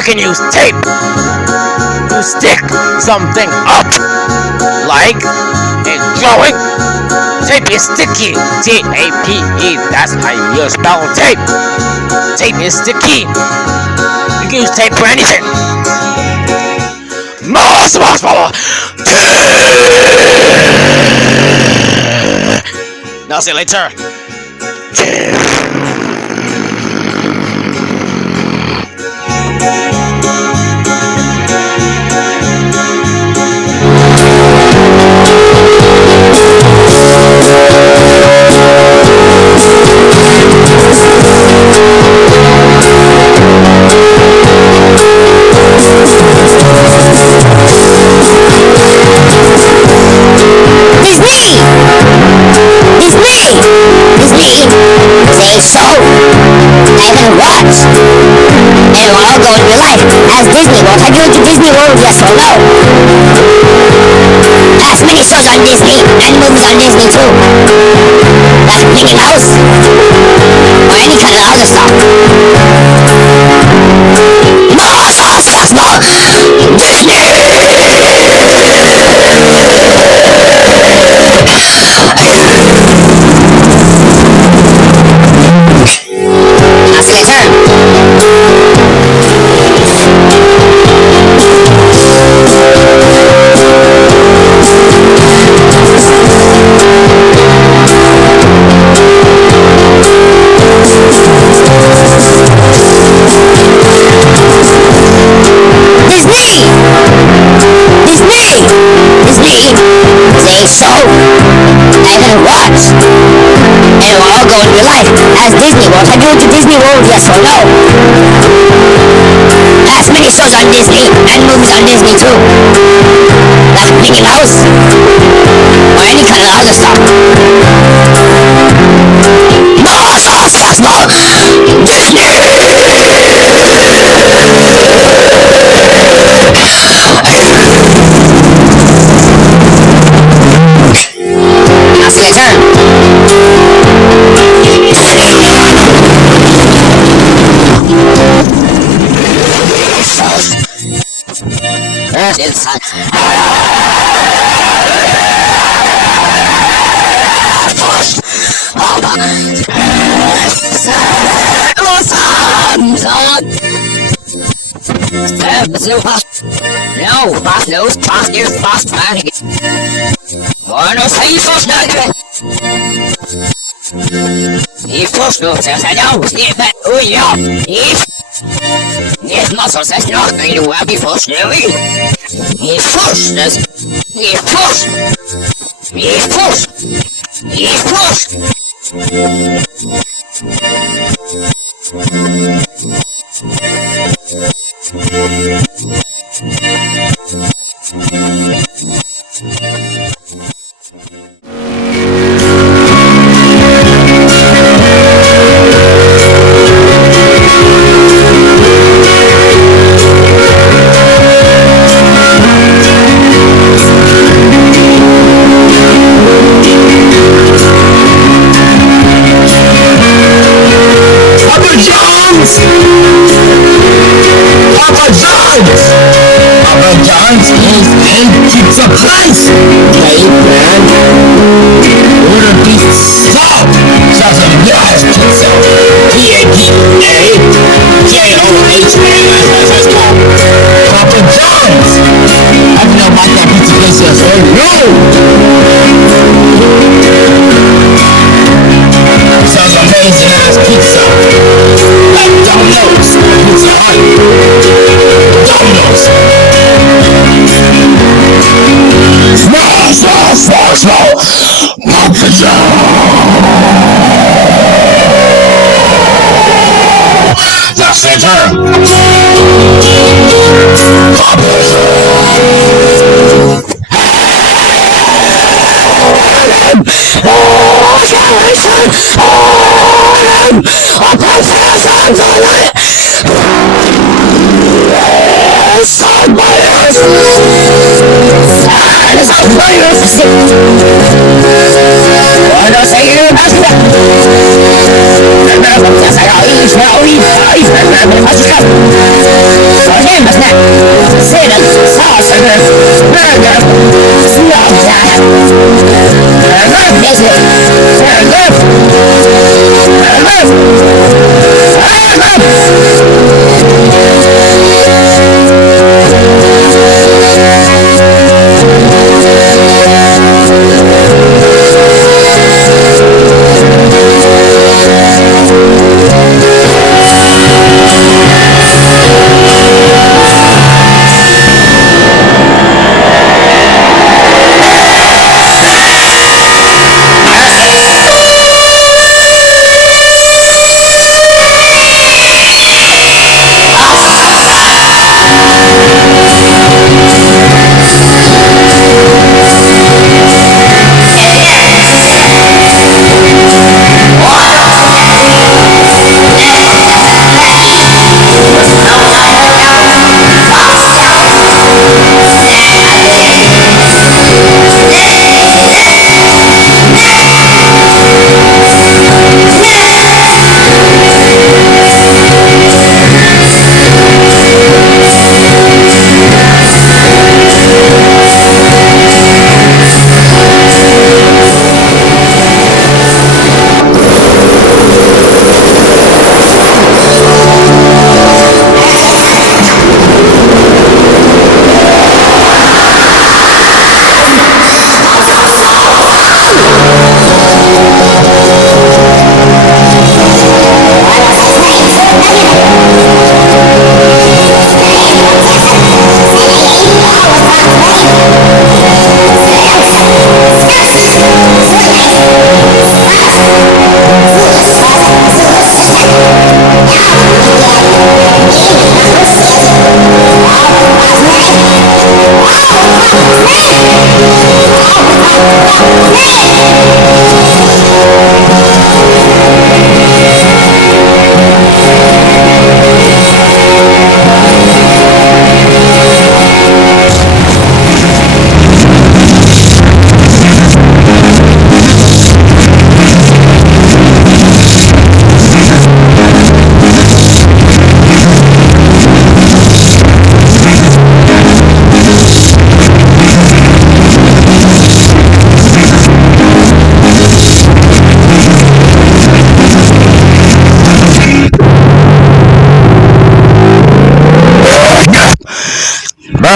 you can use tape to stick something up, like in drawing. Tape is sticky. T-A-P-E. That's how you spell tape. Tape is sticky. You can use tape for anything. Marshmallow. Now see you later. Disney World, yes or no? As many shows on Disney and movies on Disney too, like Mickey Mouse or any kind of other stuff. That's my turn. Disney World, yes or no? As many shows on Disney and movies on Disney too, like Mickey Mouse or any kind of other stuff. That's my turn. No, boss knows, boss ears, boss trying to get. Bueno, say you first know it. He first knows, says I know, see that, oh yeah, his muscle says not going to well be first knowing. He first knows, he first, he first, he first. That's their turn.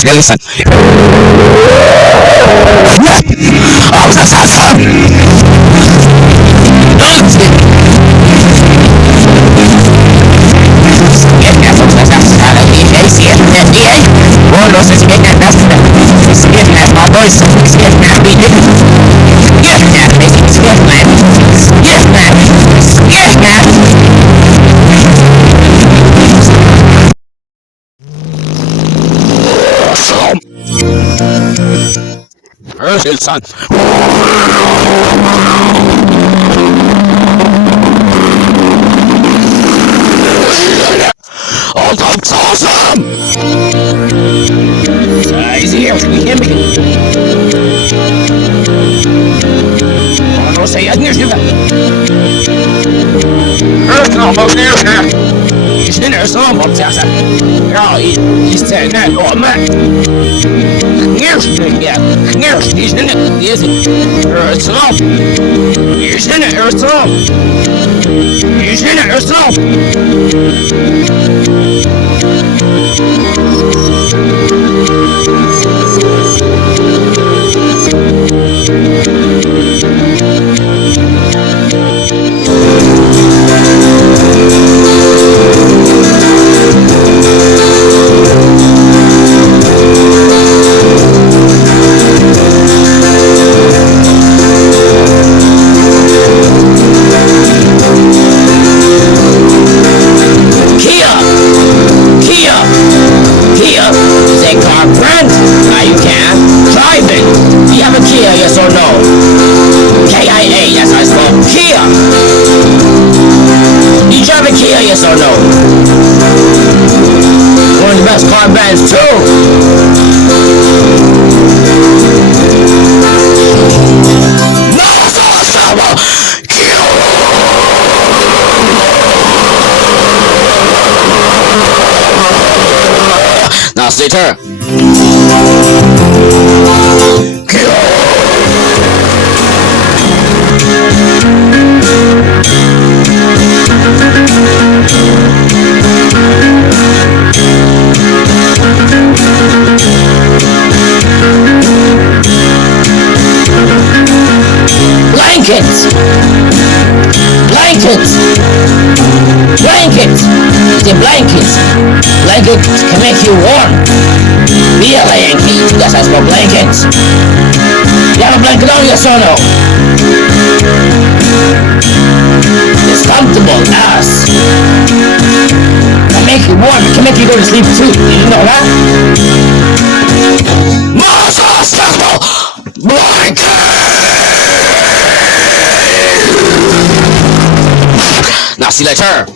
Seriously, listen. Oh, that's awesome! Bueno, se siente más, se siente más voz, se siente más bien. Yes, man, yes, man, yes, man, yes, man. Where's his son? Oh, that's awesome! He's here, hear me. Oh, no, say, I didn't hear that. He's in there, so I'm up there. Oh, he's saying that, oh, man. Here's he's in it, he's in it. He's in it, he's in Kia is a car brand. Now you can drive it. Do you have a Kia, yes or no? K-I-A, that's how it's called. Kia. Do you drive a Kia, yes or no? One of the best car brands too. Now Slater. Blankets. The blankets. Blankets can make you warm. B-L-A-N-K. That's how it's called, blankets. You have a blanket on, yes or no? It's comfortable, yes. Can make you warm. It can make you go to sleep too. Did you know that? Now see you later.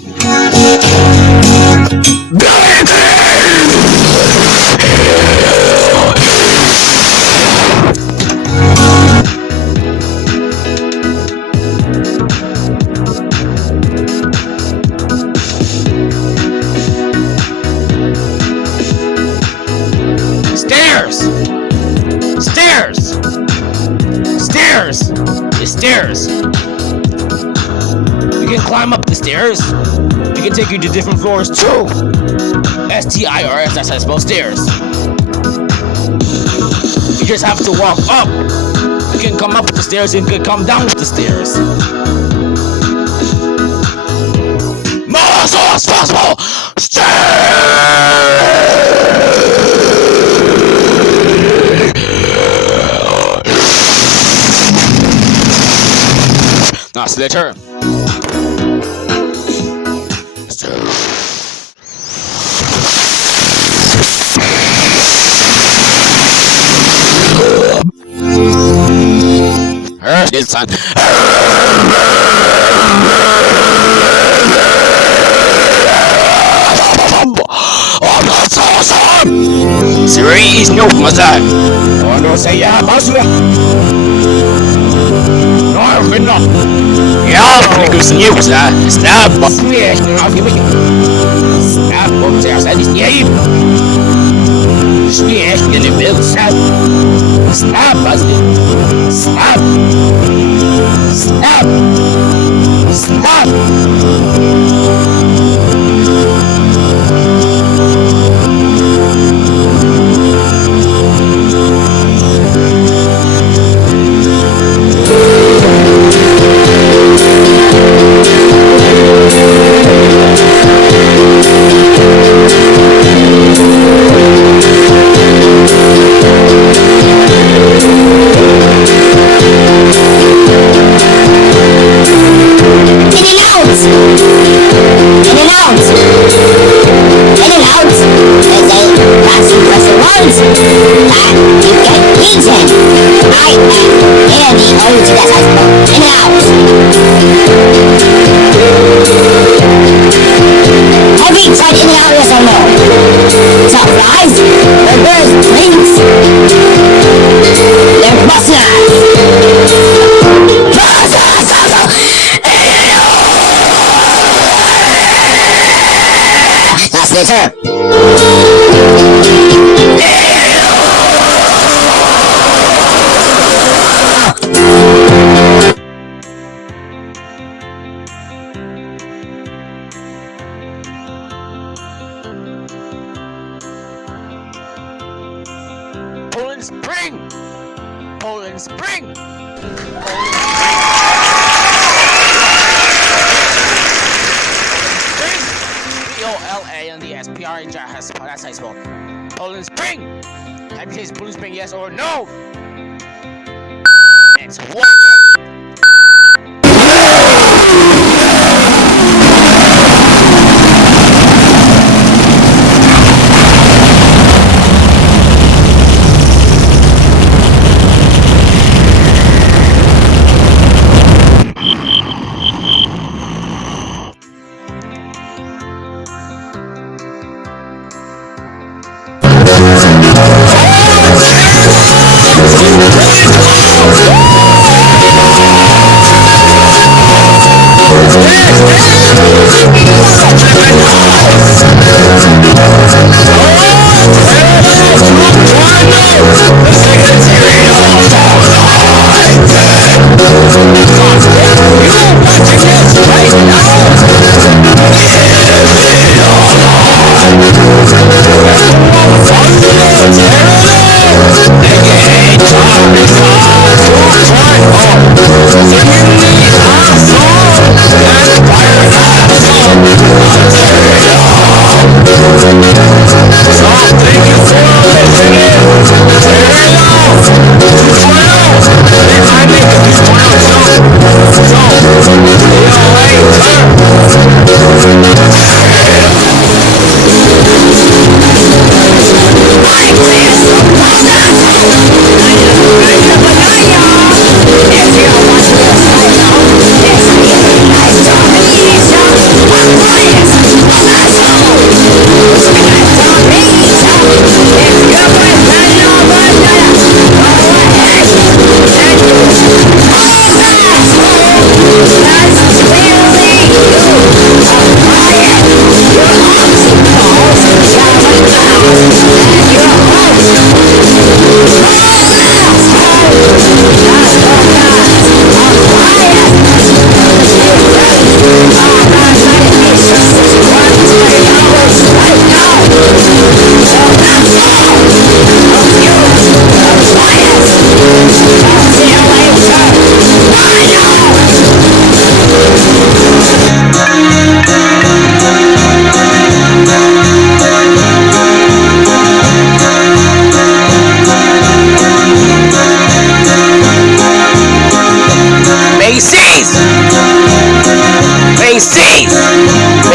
The stairs. You can climb up the stairs. It can take you to different floors too. S-T-I-R-S, that's how I spell stairs. You just have to walk up. You can come up the stairs and you can come down the stairs. Most possible stairs. Now, Slater. It's time. Oh, that's awesome! Series no mazak. Oh, no, say yeah, basura. No, I've been up. Yeah, pretty good news, Stab. Smash, no, I'll give it. Stab, what there's at his name. Smash, in the middle, stab. Stab, Buzzard. Stab. Stop! Stop! In and out is a constant pressing ones that you get eaten. I am in the old desert. In and out. Every touch in and out, yes or no? Top rise, reverse links. They're busting out. That's the term. Poland Spring! Poland Spring! P-O-L-A-N-D-S-P-R-A-J has that's how you spell Poland Spring! Have you tasted Poland Spring, yes or no? It's water!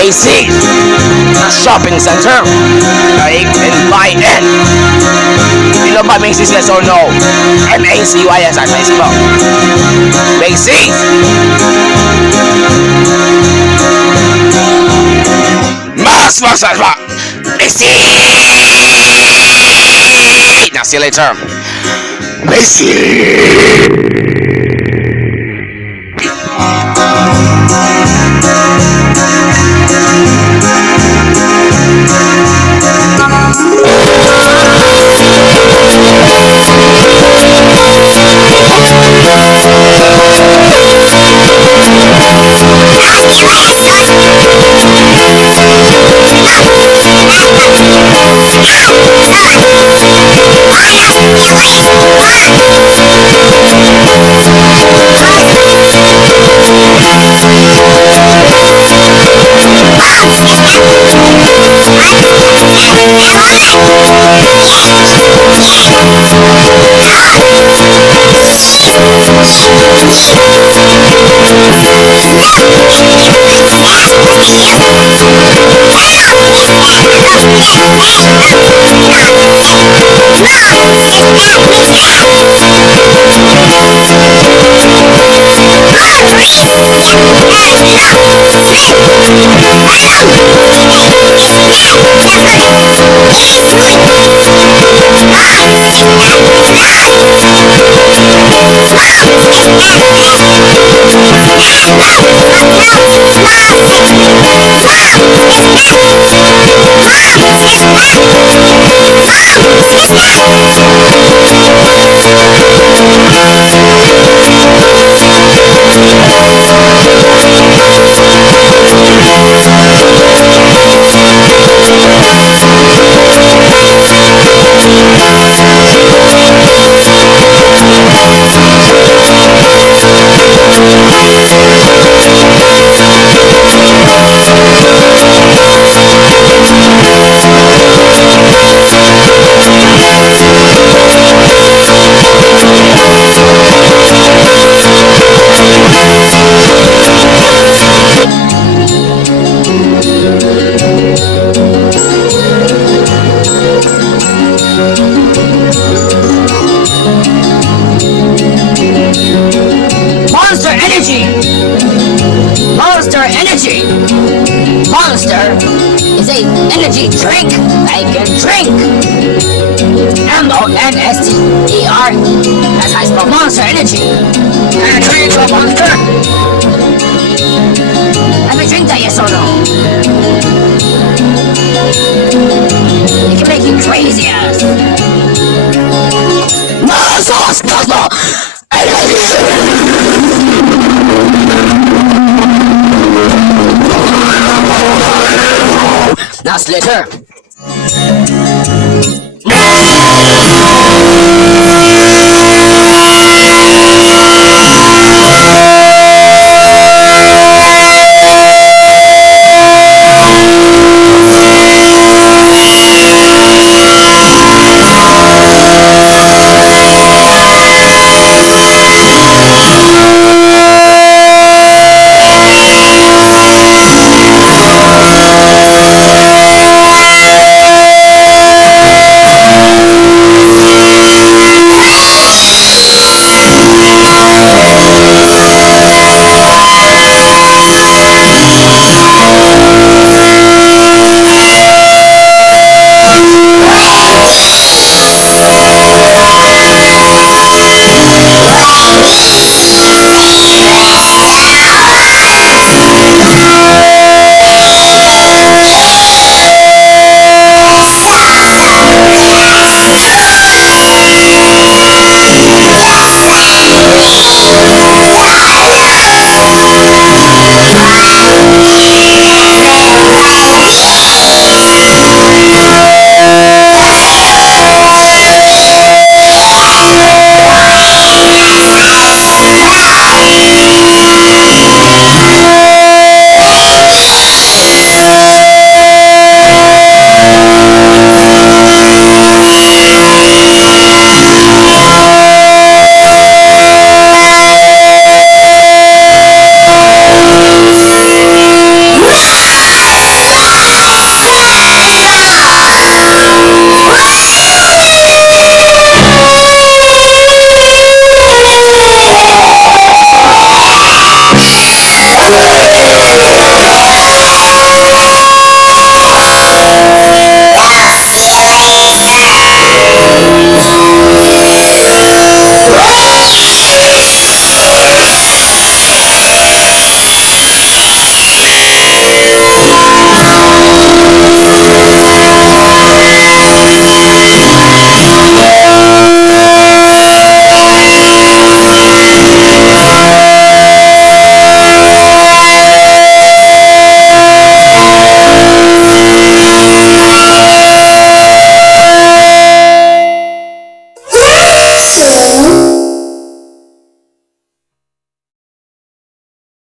Macy's, a shopping center, like in by N. You know about Macy's, yes or no? M-A-C-Y-S, as I spell. Macy's. Macy's. Now see you later. Macy's. Monster Energy! Monster Energy! Monster is a energy drink I can drink. MONSTER. That's how I spell Monster Energy. Can I turn into a monster? Let me drink that, yes or no? It can make you crazy ass. Now, Slater.